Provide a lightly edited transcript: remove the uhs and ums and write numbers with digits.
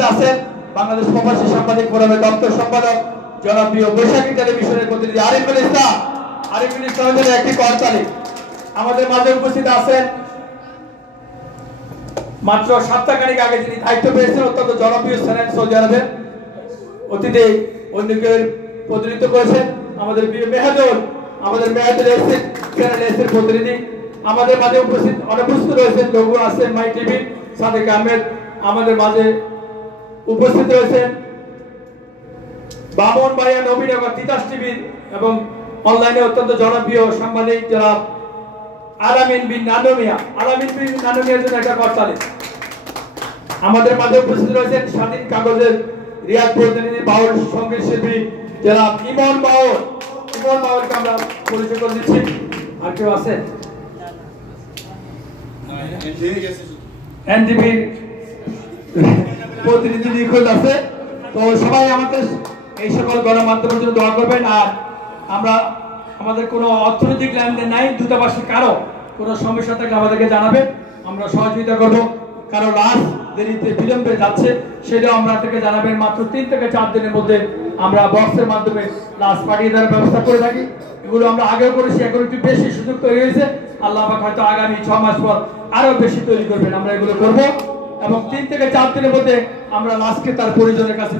উপস্থিত আছেন বাংলাদেশ প্রবাসী সাংবাদিক ফোরামের দপ্তর সম্পাদক জনপ্রিয় বৈশাখী টেলিভিশনের প্রতিনিধি আরিফুল ইসলাম। আরিফুল ইসলামের জন্য একটি করতালি। আমাদের মাঝে উপস্থিত আছেন মাত্র সপ্তাহখানেক আগে যিনি দায়িত্ব পেয়েছেন অত্যন্ত জনপ্রিয় ছিলেন সৌদি আরবের অতীতে অন্যকে প্রতিনিধিত্ব করেছেন আমাদের মেহাদুল, আমাদের মেহাদুল এসেছেন চ্যানেল এসের প্রতিনিধি। আমাদের মাঝে অনুপস্থিত রয়েছেন লঘু আসেন মাই টিভি সাদেক আহমেদ। আমাদের মাঝে উপস্থিত রয়েছেন বামন ভাইয়া নবীনগর তিতাস টিভি এবং অনলাইনে অত্যন্ত জনপ্রিয় সাংবাদিক যারা আলামিন বিন নানুমিয়া। আলামিন বিন নানুমিয়ার জন্য একটা করতালি। আমাদের মাঝে উপস্থিত রয়েছেন স্বাধীন কাগজের রিয়াদ প্রতিনিধি বাউল সঙ্গীত শিল্পী যারা ইমন বাউল। ইমন বাউলকে আমরা পরিচয় করে দিচ্ছি। আর কেউ আছে? এনটিভির প্রতিনিধি নিখোঁজ আছে। তো সবাই আমাদের এই সকল গণমাধ্যমের জন্য দোয়া করবেন। আর আমরা আমাদের কোনো অর্থনৈতিক লেনদেন নাই, দূতাবাসের কারো কোনো সমস্যা থাকলে আমাদেরকে জানাবেন, আমরা সহযোগিতা করব। কারো লাশ দেরিতে বিলম্বে যাচ্ছে সেটাও আমরা থেকে জানাবেন। মাত্র 3 থেকে 4 দিনের মধ্যে আমরা বক্সের মাধ্যমে লাশ পাঠিয়ে দেওয়ার ব্যবস্থা করে থাকি। এগুলো আমরা আগেও করেছি, এখন একটু বেশি সুযোগ তৈরি হয়েছে। আল্লাহ পাক হয়তো আগামী 6 মাস পর আরো বেশি তৈরি করবেন। আমরা এগুলো করব এবং 3 থেকে 4 দিনের মধ্যে আমরা লাশকে তার পরিজনের কাছে